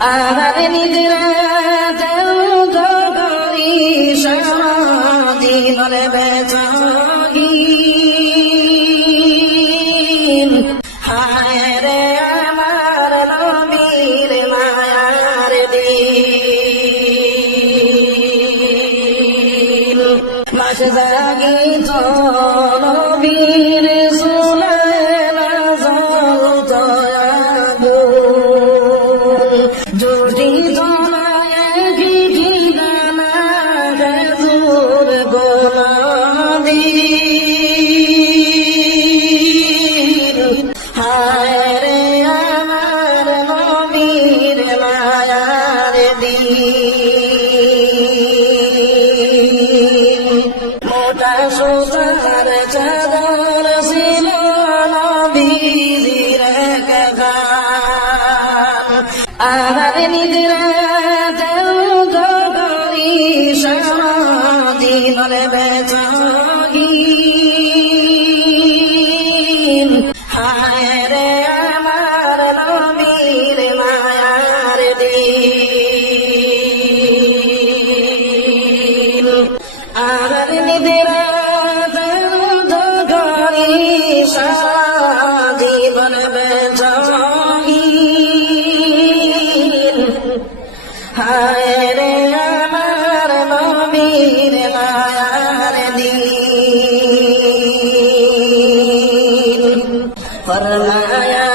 আমার নিজেরা করি জীবন বেচগি হায় রে আমার নবীর মায়ার দিন মাস জাগি তো নবীর সুলেনা গোলাদি হায় রে আমার নবীর মায়ার দিন। মোটা সুতার চাদর ছিল নবীর আমার নিজেরা করি জীবন বেচগি হায় রে আমার নবীর মায়ার দিন। আমার নিজেরা করি জীবন হায় রে আমার নবীর মায়ার দিন। ফরমায়া